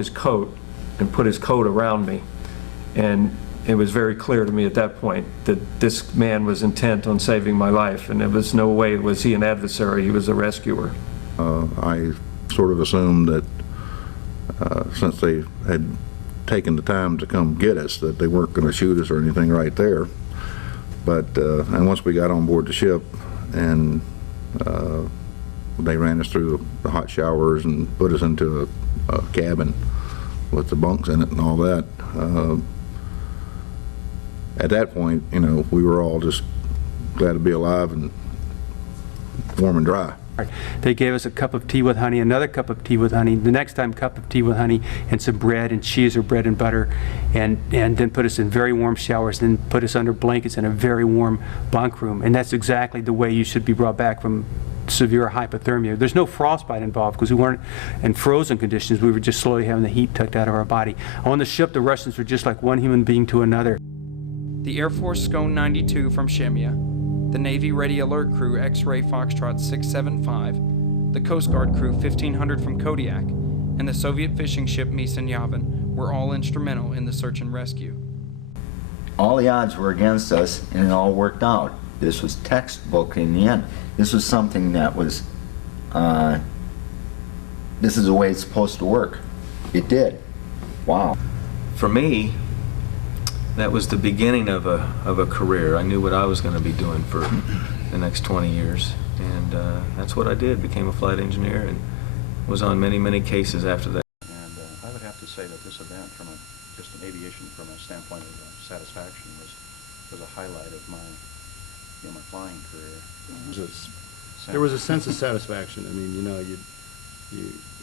his coat and put his coat around me, and it was very clear to me at that point that this man was intent on saving my life, and there was no way was he an adversary, he was a rescuer. I sort of assumed that since they had taken the time to come get us, that they weren't going to shoot us or anything right there. But and once we got on board the ship and they ran us through the hot showers and put us into a cabin with the bunks in it and all that, at that point, you know, we were all just glad to be alive and warm and dry. They gave us a cup of tea with honey, another cup of tea with honey, the next time cup of tea with honey, and some bread and cheese or bread and butter, and then put us in very warm showers, then put us under blankets in a very warm bunk room. And that's exactly the way you should be brought back from severe hypothermia. There's no frostbite involved because we weren't in frozen conditions. We were just slowly having the heat tucked out of our body. On the ship, the Russians were just like one human being to another. The Air Force Scone 92 from Shemya, the Navy Ready Alert Crew X-Ray Foxtrot 675, the Coast Guard Crew 1500 from Kodiak, and the Soviet fishing ship Misan Yavin were all instrumental in the search and rescue. All the odds were against us, and it all worked out. This was textbook in the end. This was something that was, this is the way it's supposed to work. It did. Wow. For me, that was the beginning of a career. I knew what I was going to be doing for the next 20 years, and that's what I did. Became a flight engineer and was on many cases after that. And I would have to say that this event, from just an aviation, from a standpoint of satisfaction, was a highlight of my flying career. There was a sense of satisfaction. I mean, you know, you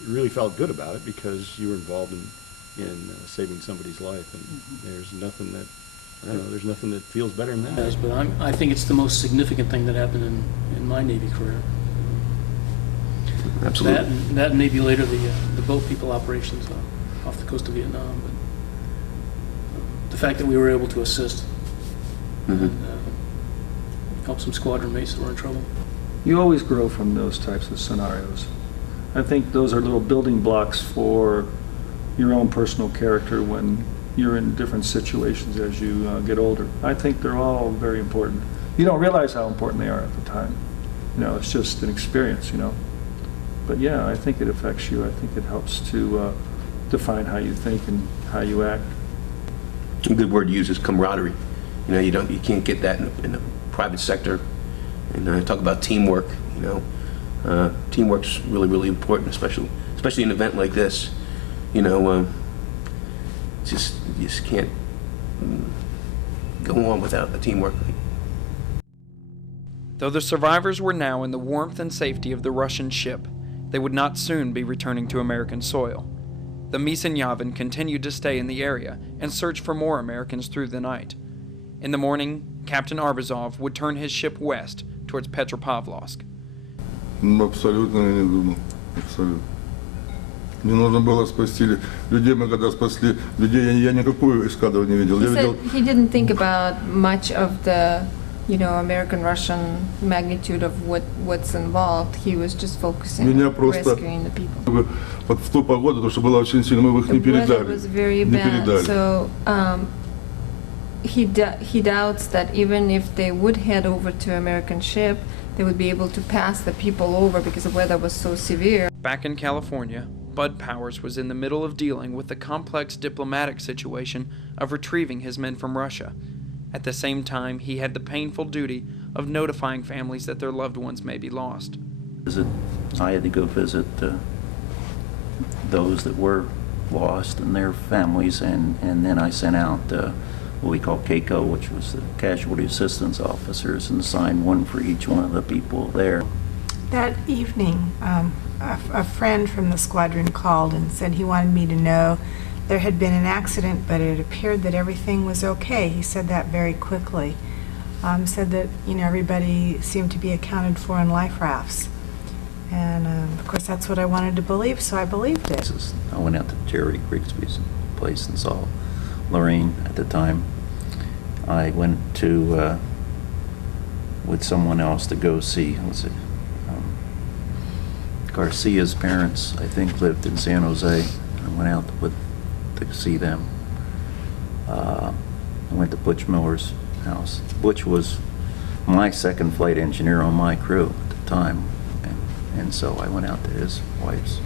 really felt good about it because you were involved in saving somebody's life, and there's nothing that, I don't know, there's nothing that feels better than that. Yes, but I think it's the most significant thing that happened in my Navy career. Absolutely. That and maybe later the boat people operations off the coast of Vietnam, but the fact that we were able to assist and help some squadron mates that were in trouble. You always grow from those types of scenarios. I think those are little building blocks for your own personal character when you're in different situations as you get older. I think they're all very important. You don't realize how important they are at the time. You know, it's just an experience, you know. But yeah, I think it affects you. I think it helps to define how you think and how you act. A good word to use is camaraderie. You know, you can't get that in the private sector. And I talk about teamwork. You know, teamwork's really important, especially in an event like this. You know, you just can't go on without the teamwork. Though the survivors were now in the warmth and safety of the Russian ship, they would not soon be returning to American soil. The Misan Yavin continued to stay in the area and search for more Americans through the night. In the morning, Captain Arbuzov would turn his ship west towards Petropavlovsk. Абсолютно я не думал. Абсолютно. Не нужно было спасти людей. Мы когда спасли людей, я никакую эскадру не видел. He said he didn't think about much of the, you know, American-Russian magnitude of what's involved. He was just focusing on rescuing the people. Вот в ту погоду, потому что было очень сильно, мы их не передали. The weather was very bad, so he doubts that even if they would head over to American ship, they would be able to pass the people over because the weather was so severe. Back in California, Bud Powers was in the middle of dealing with the complex diplomatic situation of retrieving his men from Russia. At the same time, he had the painful duty of notifying families that their loved ones may be lost. I had to go visit those that were lost and their families, and then I sent out what we call CACO, which was the Casualty Assistance Officers, and assigned one for each one of the people there. That evening, a friend from the squadron called and said he wanted me to know there had been an accident, but it appeared that everything was okay. He said that very quickly. Said that, you know, everybody seemed to be accounted for in life rafts. And of course that's what I wanted to believe, so I believed it. I went out to Jerry Grigsby's place and saw Lorraine at the time. I went to, with someone else, to go see, Garcia's parents, I think, lived in San Jose. went out to see them. I went to Butch Miller's house. Butch was my second flight engineer on my crew at the time, and so I went out to his wife's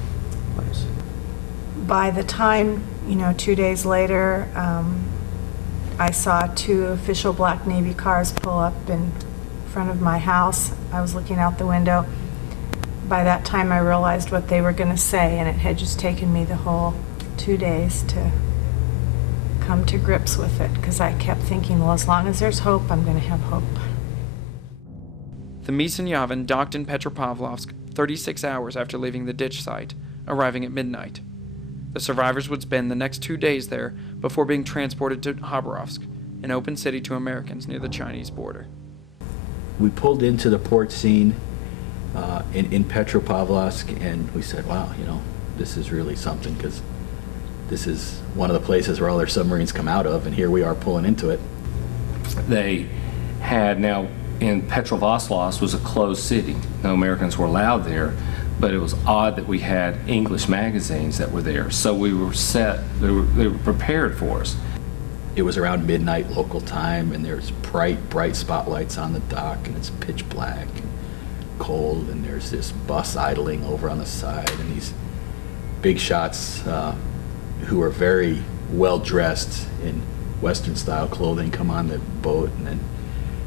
place. By the time, 2 days later, I saw 2 official black Navy cars pull up in front of my house. I was looking out the window. By that time, I realized what they were going to say, and it had just taken me the whole 2 days to come to grips with it, because I kept thinking, well, as long as there's hope, I'm going to have hope. The Misan Yavin docked in Petropavlovsk 36 hours after leaving the ditch site, arriving at midnight. The survivors would spend the next 2 days there before being transported to Khabarovsk, an open city to Americans near the Chinese border. We pulled into the port scene in Petropavlovsk, and we said, wow, this is really something, because this is one of the places where all their submarines come out of, and here we are pulling into it. They had now, in Petrovoslavsk was a closed city. No Americans were allowed there, but it was odd that we had English magazines that were there. So we were set, they were prepared for us. It was around midnight local time, and there's bright spotlights on the dock, and it's pitch black and cold, and there's this bus idling over on the side, and these big shots who are very well dressed in Western style clothing come on the boat, and then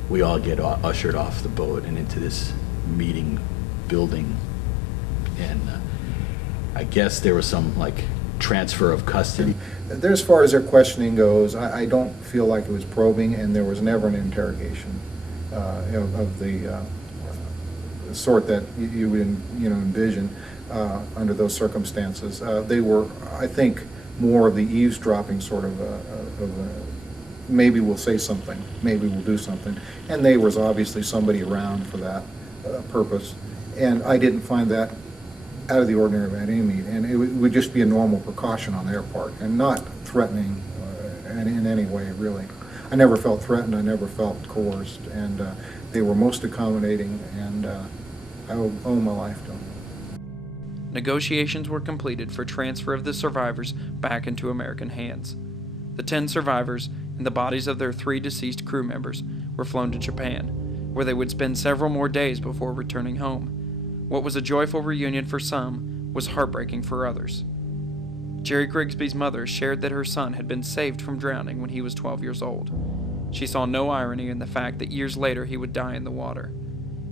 we all get ushered off the boat and into this meeting building, and I guess there was some transfer of custody. As far as their questioning goes, I don't feel like it was probing, and there was never an interrogation of the sort that you would envision under those circumstances. They were, I think, more of the eavesdropping sort of maybe we'll say something, maybe we'll do something, and there was obviously somebody around for that purpose, and I didn't find that out of the ordinary by any means, and it would just be a normal precaution on their part, and not threatening in any way, really. I never felt threatened, I never felt coerced, and they were most accommodating, and I owe my life to them. Negotiations were completed for transfer of the survivors back into American hands. The 10 survivors and the bodies of their 3 deceased crew members were flown to Japan, where they would spend several more days before returning home. What was a joyful reunion for some was heartbreaking for others. Jerry Grigsby's mother shared that her son had been saved from drowning when he was 12 years old. She saw no irony in the fact that years later he would die in the water.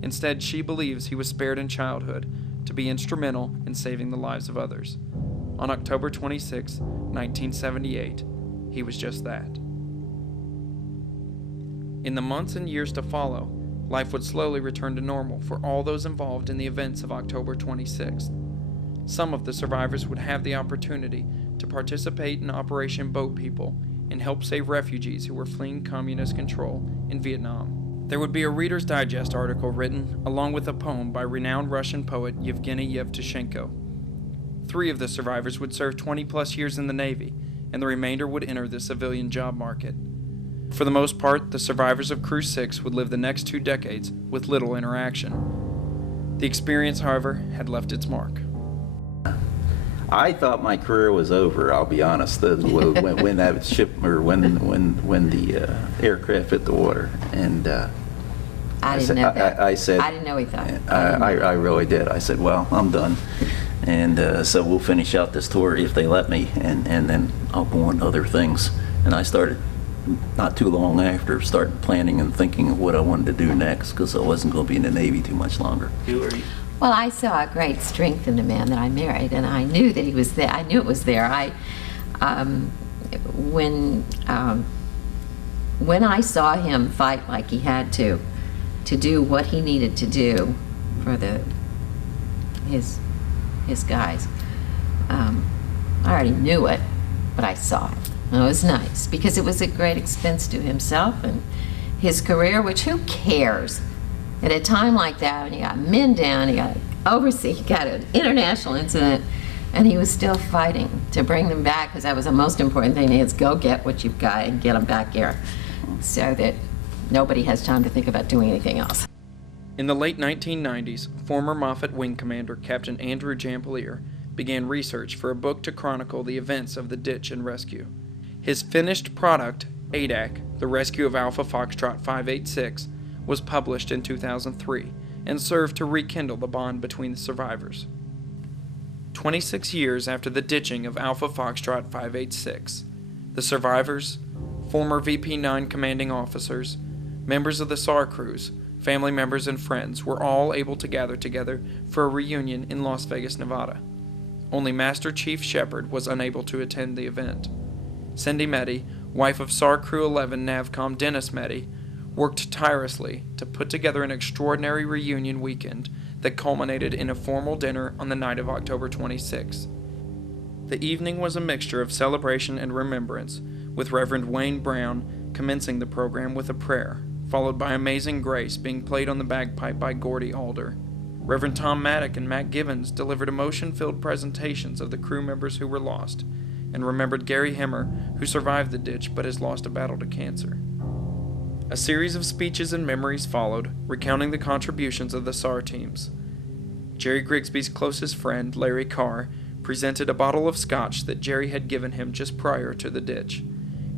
Instead, she believes he was spared in childhood to be instrumental in saving the lives of others. On October 26, 1978, he was just that. In the months and years to follow, life would slowly return to normal for all those involved in the events of October 26th. Some of the survivors would have the opportunity to participate in Operation Boat People and help save refugees who were fleeing communist control in Vietnam. There would be a Reader's Digest article written along with a poem by renowned Russian poet Yevgeny Yevtushenko. 3 of the survivors would serve 20-plus years in the Navy, and the remainder would enter the civilian job market. For the most part, the survivors of Crew 6 would live the next 2 decades with little interaction. The experience, however, had left its mark. I thought my career was over, I'll be honest, when that ship, or when the aircraft hit the water. And I didn't know that. I said, I didn't know he thought. I really did. I said, well, I'm done. And so we'll finish out this tour if they let me, and then I'll go on to other things. And I started, not too long after, started planning and thinking of what I wanted to do next, because I wasn't going to be in the Navy too much longer. Well, I saw a great strength in the man that I married, and I knew that he was there. I knew it was there. When I saw him fight like he had to do what he needed to do for his guys, I already knew it, but I saw it. And it was nice, because it was a great expense to himself and his career, which who cares? At a time like that, when you got men down, you got overseas, you got an international incident, and he was still fighting to bring them back, because that was the most important thing, is go get what you've got and get them back here, so that nobody has time to think about doing anything else. In the late 1990s, former Moffett Wing Commander Captain Andrew Jampelier began research for a book to chronicle the events of the ditch and rescue. His finished product, ADAC, The Rescue of Alpha Foxtrot 586, was published in 2003 and served to rekindle the bond between the survivors. 26 years after the ditching of Alpha Foxtrot 586, the survivors, former VP9 commanding officers, members of the SAR crews, family members, and friends were all able to gather together for a reunion in Las Vegas, Nevada. Only Master Chief Shepard was unable to attend the event. Cindy Meddy, wife of SAR Crew 11 NAVCOM Dennis Meddy, worked tirelessly to put together an extraordinary reunion weekend that culminated in a formal dinner on the night of October 26. The evening was a mixture of celebration and remembrance, with Reverend Wayne Brown commencing the program with a prayer, followed by Amazing Grace being played on the bagpipe by Gordy Alder. Reverend Tom Maddock and Matt Gibbons delivered emotion-filled presentations of the crew members who were lost, and remembered Gary Hemmer, who survived the ditch but has lost a battle to cancer. A series of speeches and memories followed, recounting the contributions of the SAR teams. Jerry Grigsby's closest friend, Larry Carr, presented a bottle of scotch that Jerry had given him just prior to the ditch,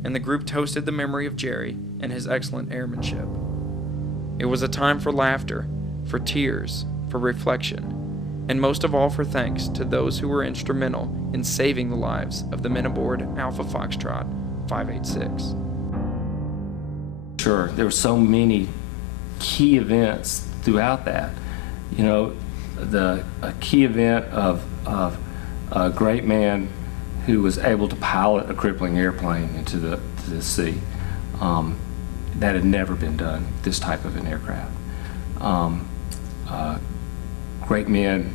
and the group toasted the memory of Jerry and his excellent airmanship. It was a time for laughter, for tears, for reflection, and most of all for thanks to those who were instrumental in saving the lives of the men aboard Alpha Foxtrot 586. Sure, there were so many key events throughout that. You know, a key event of a great man who was able to pilot a crippling airplane into the sea. That had never been done, this type of an aircraft. Great men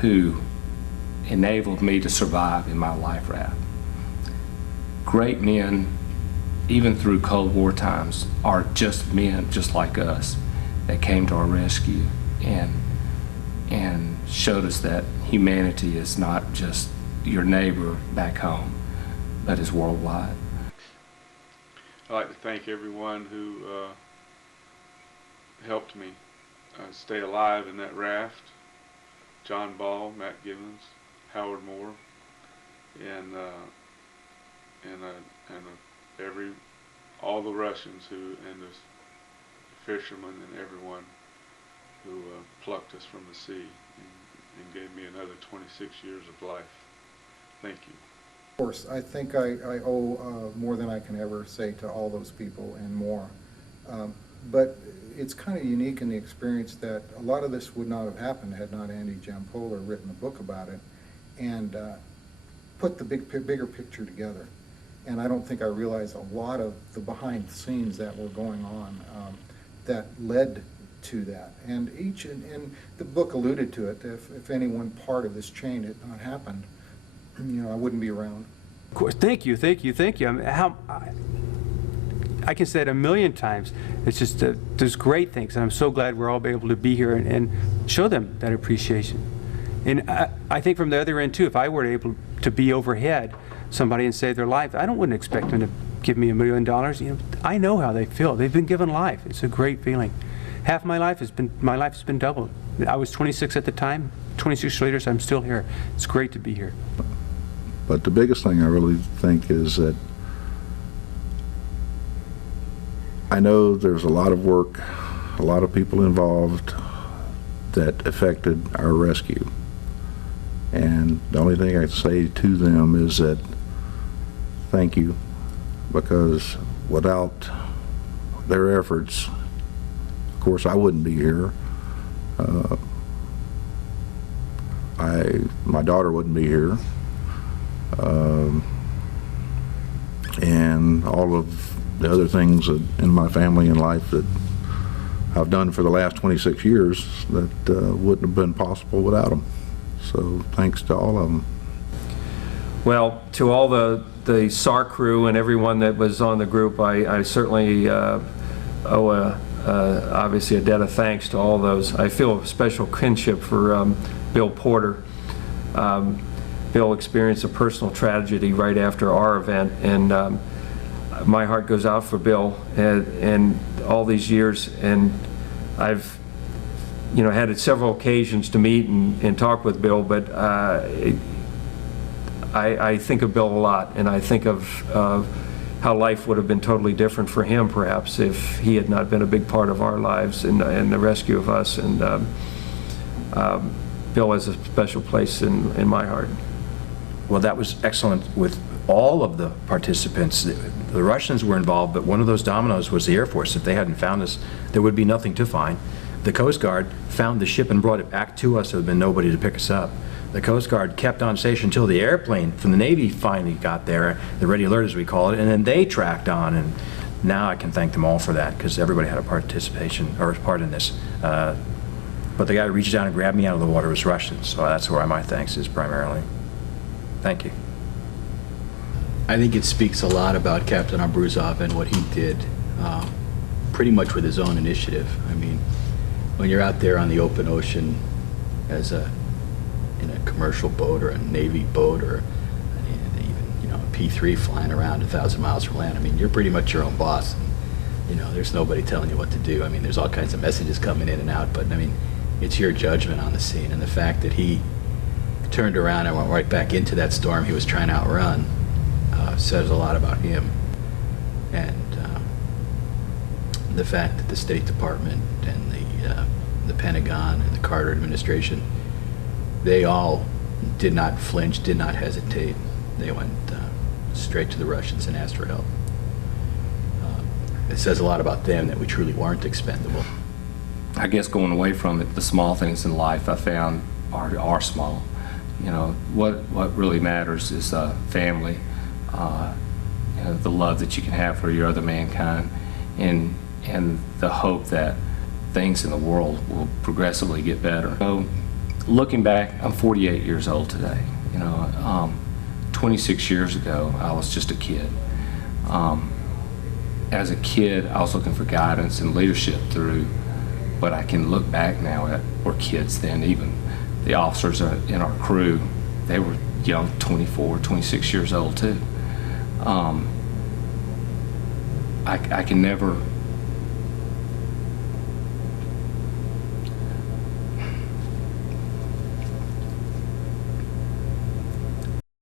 who enabled me to survive in my life raft. Great men, even through Cold War times, are just men just like us that came to our rescue and showed us that humanity is not just your neighbor back home, but is worldwide. I'd like to thank everyone who helped me stay alive in that raft. John Ball, Matt Gibbons, Howard Moore, and all the Russians and the fishermen and everyone who plucked us from the sea and gave me another 26 years of life. Thank you. Of course, I think I owe more than I can ever say to all those people and more. But it's kind of unique in the experience that a lot of this would not have happened had not Andy Jampola written a book about it and put the bigger picture together. And I don't think I realized a lot of the behind the scenes that were going on that led to that. And and the book alluded to it. If any one part of this chain had not happened, you know, I wouldn't be around. Of course, thank you. I mean, I can say it a million times. It's just there's great things, and I'm so glad we're all able to be here and show them that appreciation. And I think from the other end too, if I were able to be overhead somebody and save their life, I wouldn't expect them to give me $1 million. You know, I know how they feel. They've been given life. It's a great feeling. Half my life has been doubled. I was 26 at the time. 26 years later, so I'm still here. It's great to be here. But the biggest thing I really think is that I know there's a lot of work, a lot of people involved that affected our rescue. And the only thing I can say to them is that thank you, because without their efforts, of course, I wouldn't be here. My daughter wouldn't be here. And all of the other things that in my family and life that I've done for the last 26 years that wouldn't have been possible without them. So thanks to all of them. Well, to all the SAR crew and everyone that was on the group, I certainly owe obviously a debt of thanks to all those. I feel a special kinship for Bill Porter. Bill experienced a personal tragedy right after our event, and my heart goes out for Bill and all these years, and I've you know, had several occasions to meet and talk with Bill, but I think of Bill a lot, and I think of how life would have been totally different for him, perhaps, if he had not been a big part of our lives and the rescue of us. And Bill has a special place in my heart. Well, that was excellent with all of the participants. The Russians were involved, but one of those dominoes was the Air Force. If they hadn't found us, there would be nothing to find. The Coast Guard found the ship and brought it back to us. There would have been nobody to pick us up. The Coast Guard kept on station until the airplane from the Navy finally got there, the Ready Alert as we call it, and then they tracked on. And now I can thank them all for that, because everybody had a participation or part in this. But the guy who reached down and grabbed me out of the water was Russian, so that's where my thanks is primarily. Thank you. I think it speaks a lot about Captain Arbruzov and what he did, pretty much with his own initiative. I mean, when you're out there on the open ocean as in a commercial boat or a Navy boat or even, you know, a P-3 flying around 1,000 miles from land, I mean, you're pretty much your own boss. And, you know, there's nobody telling you what to do. I mean, there's all kinds of messages coming in and out, but I mean, it's your judgment on the scene. And the fact that he turned around and went right back into that storm he was trying to outrun says a lot about him. And the fact that the State Department and the Pentagon and the Carter administration, they all did not flinch, did not hesitate. They went straight to the Russians and asked for help. It says a lot about them that we truly weren't expendable. I guess going away from it, the small things in life I found are small. You know, what really matters is family, you know, the love that you can have for your other mankind, and the hope that things in the world will progressively get better. So, looking back, I'm 48 years old today. You know, 26 years ago, I was just a kid. As a kid, I was looking for guidance and leadership through what I can look back now at were kids then. Even the officers in our crew, they were young, 24, 26 years old too. I can never